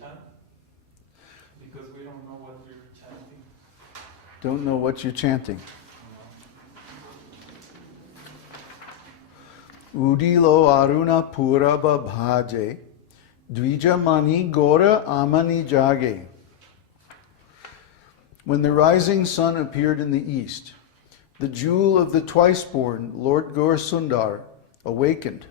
chant? Because we don't know what we're chanting. Don't know what you're chanting. Udilo Aruna pūraba-bhāge, dwija-maṇi gorā amani jāge. When the rising sun appeared in the east, the jewel of the twice-born Lord Gaurasundara awakened.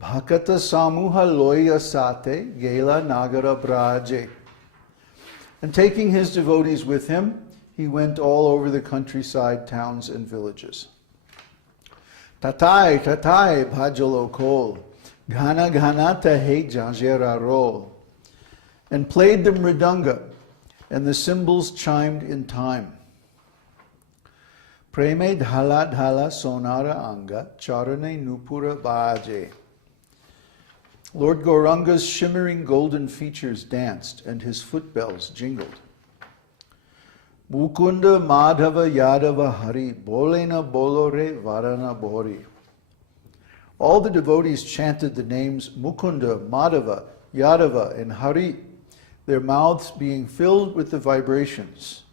Bhakata-samūha loiyā sāthe, gelā, nagara-brāje. And taking his devotees with him, he went all over the countryside, towns and villages. Tāthaī, tāthaī, bājalo khol, ghana tāhe jhājera, and played the mṛdaṅga, and the cymbals chimed in time. Preme, ḍhala, soṇāra, aṅga, caraṇe, nūpura, bāje. Lord Gaurāṅga's shimmering golden features danced, and his footbells jingled. Mukunda, Madhava, Yadava, Hari, Bolena, Bolore, Varana, Bori. All the devotees chanted the names Mukunda, Madhava, Yadava, and Hari, their mouths being filled with the vibrations.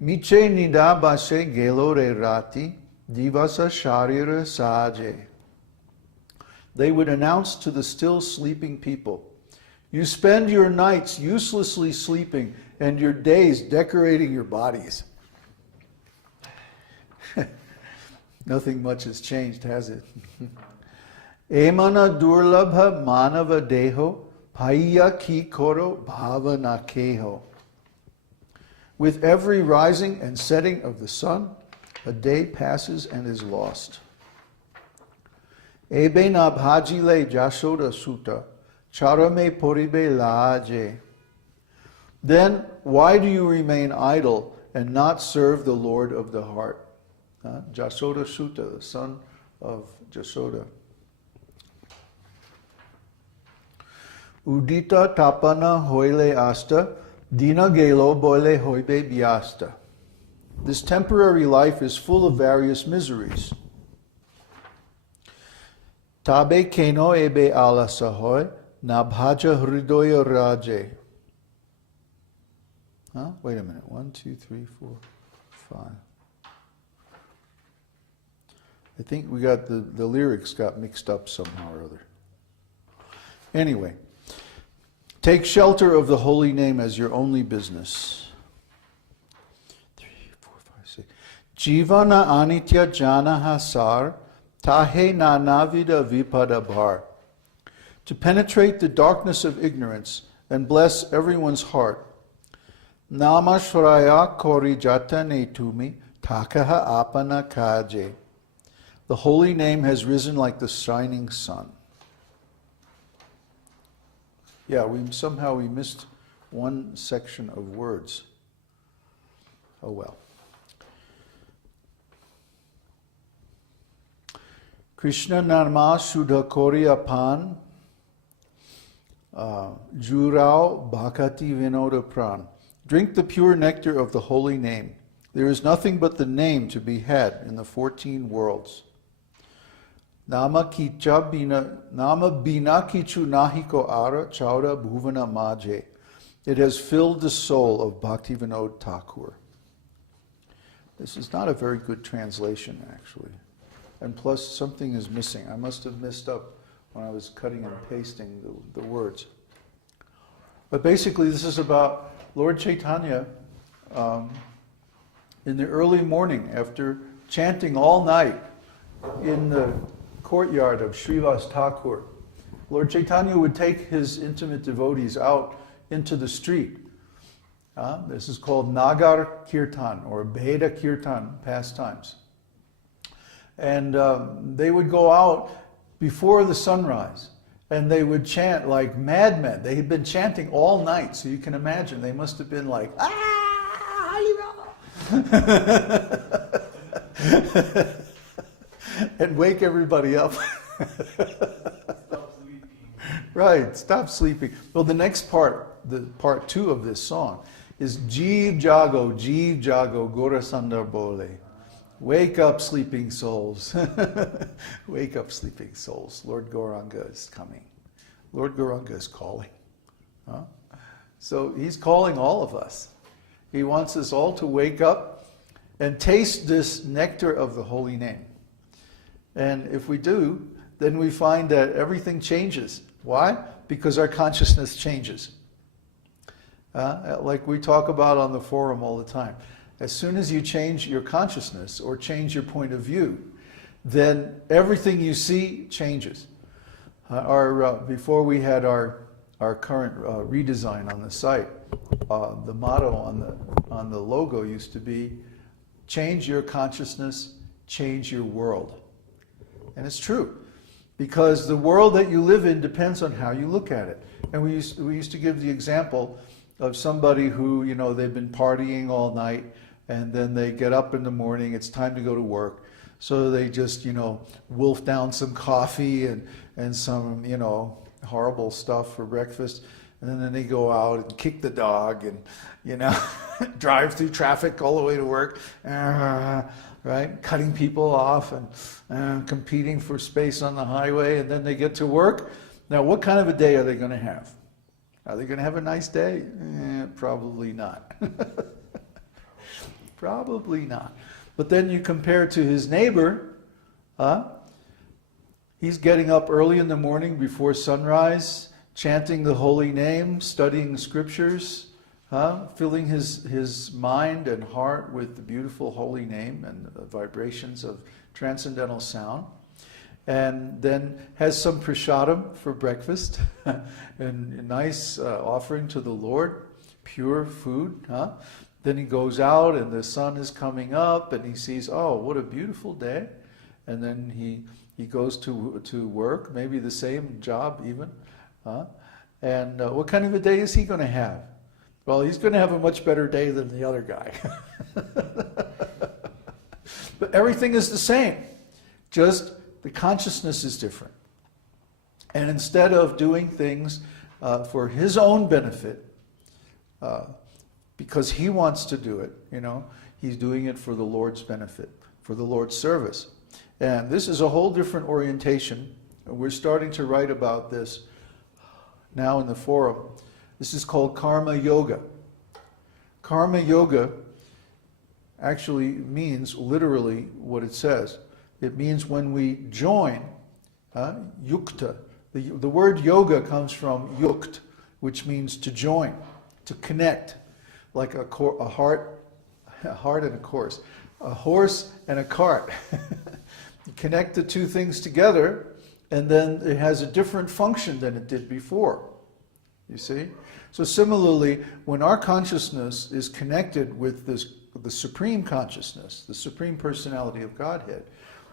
Miche nida base gelore rati, divasa jhājera jāge. They would announce to the still sleeping people, "You spend your nights uselessly sleeping and your days decorating your bodies." Nothing much has changed, has it? Emana durlabha manava deho, paya ki koro bhava keho. With every rising and setting of the sun, a day passes and is lost. Ebe na bhajile Jashoda sutta, charame poribe lāje. Then why do you remain idle and not serve the Lord of the heart? Jashoda Sutta, the son of Jashoda. Udita tapana hoile asta, dina gelo boile hoibe biasta. This temporary life is full of various miseries. Tabe keno ebe ala sahoy, na bhaja hridoya raje. Wait a minute. 1, 2, 3, 4, 5. I think we got the lyrics got mixed up somehow or other. Anyway, take shelter of the holy name as your only business. 3, 4, 5, 6. Jivana anitya janaha sar, tāhe na navida vipada bhar. To penetrate the darkness of ignorance and bless everyone's heart. Namashvaraya kori jatane tumi, takaha apana kāje. The holy name has risen like the shining sun. Yeah, somehow we missed one section of words. Oh well. Krishna Narma Sudha Koriyapan Jurao Bhakati Vinoda Pran. Drink the pure nectar of the holy name. There is nothing but the name to be had in the 14 worlds. Nama bina kichu nahiko ara chaura bhuvana maje. It has filled the soul of Bhaktivinoda Thakur. This is not a very good translation, actually. And plus, something is missing. I must have messed up when I was cutting and pasting the words. But basically, this is about Lord Chaitanya in the early morning, after chanting all night in the courtyard of Srivas Thakur. Lord Chaitanya would take his intimate devotees out into the street. This is called nagar-kirtan or Veda kirtan pastimes. And they would go out before the sunrise and they would chant like madmen. They had been chanting all night, so you can imagine they must have been like, and wake everybody up. Stop sleeping. Right, stop sleeping. Well, the next part, the part 2 of this song, is Jiv Jago, Gaurasundara bole. Wake up, sleeping souls. Wake up, sleeping souls. Lord Gaurāṅga is coming. Lord Gaurāṅga is calling. Huh? So he's calling all of us. He wants us all to wake up and taste this nectar of the holy name. And if we do, then we find that everything changes. Why? Because our consciousness changes. Like we talk about on the forum all the time. As soon as you change your consciousness or change your point of view, then everything you see changes. Before we had our current redesign on the site, the motto on the logo used to be, change your consciousness, change your world. And it's true, because the world that you live in depends on how you look at it. And we used to give the example of somebody who, they've been partying all night, and then they get up in the morning, it's time to go to work. So they just, wolf down some coffee and some, horrible stuff for breakfast. And then they go out and kick the dog and, drive through traffic all the way to work, right? Cutting people off and competing for space on the highway. And then they get to work. Now, what kind of a day are they going to have? Are they going to have a nice day? Probably not. Probably not. But then you compare to his neighbor, he's getting up early in the morning before sunrise, chanting the holy name, studying the scriptures, filling his mind and heart with the beautiful holy name and the vibrations of transcendental sound. And then has some prasadam for breakfast, and a nice offering to the Lord, pure food. Then he goes out and the sun is coming up and he sees, oh, what a beautiful day. And then he goes to work, maybe the same job even. And what kind of a day is he going to have? Well, he's going to have a much better day than the other guy. But everything is the same. Just the consciousness is different. And instead of doing things for his own benefit, because he wants to do it, he's doing it for the Lord's benefit, for the Lord's service. And this is a whole different orientation. We're starting to write about this now in the forum. This is called karma yoga. Karma yoga actually means literally what it says. It means when we join, yukta. The word yoga comes from yukt, which means to join, to connect, like a heart and a course, a horse and a cart. You connect the two things together, and then it has a different function than it did before. You see? So similarly, when our consciousness is connected with the supreme consciousness, the supreme personality of Godhead,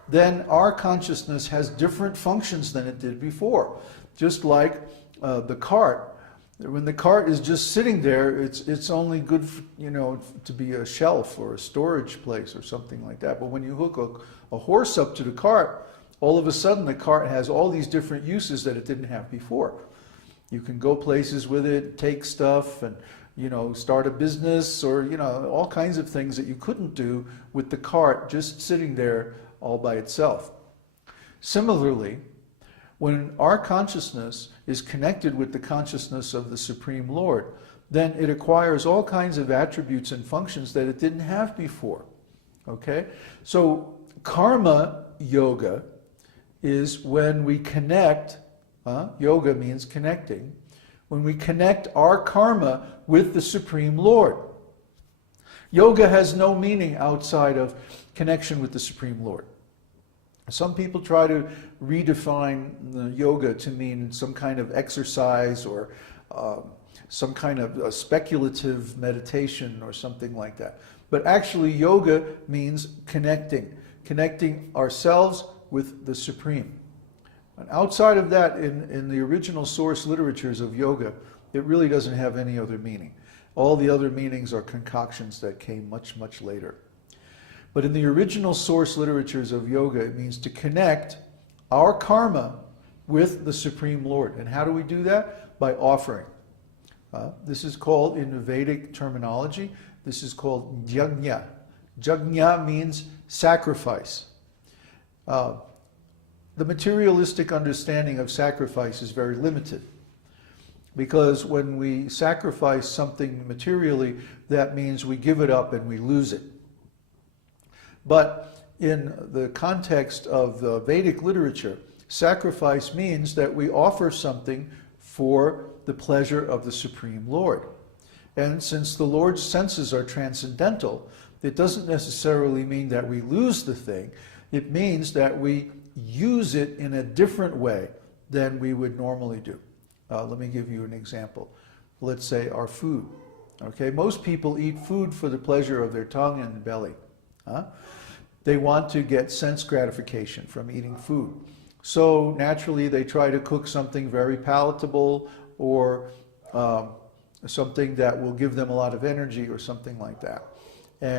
then our consciousness has different functions than it did before. Just like the cart. When the cart is just sitting there, it's only good, to be a shelf or a storage place or something like that. But when you hook a horse up to the cart, all of a sudden the cart has all these different uses that it didn't have before. You can go places with it, take stuff, and start a business, or all kinds of things that you couldn't do with the cart just sitting there all by itself. Similarly, when our consciousness is connected with the consciousness of the Supreme Lord, then it acquires all kinds of attributes and functions that it didn't have before. Okay? So karma yoga is when we connect, yoga means connecting, when we connect our karma with the Supreme Lord. Yoga has no meaning outside of connection with the Supreme Lord. Some people try to redefine the yoga to mean some kind of exercise or some kind of a speculative meditation or something like that. But actually yoga means connecting ourselves with the Supreme. And outside of that, in the original source literatures of yoga, it really doesn't have any other meaning. All the other meanings are concoctions that came much, much later. But in the original source literatures of yoga, it means to connect our karma with the Supreme Lord. And how do we do that? By offering. This is called, in the Vedic terminology, this is called yajna. Yajna means sacrifice. the materialistic understanding of sacrifice is very limited. Because when we sacrifice something materially, that means we give it up and we lose it. But in the context of the Vedic literature, sacrifice means that we offer something for the pleasure of the Supreme Lord. And since the Lord's senses are transcendental, it doesn't necessarily mean that we lose the thing. It means that we use it in a different way than we would normally do. Let me give you an example. Let's say our food. Okay, most people eat food for the pleasure of their tongue and belly. They want to get sense gratification from eating food. So naturally they try to cook something very palatable or something that will give them a lot of energy or something like that. And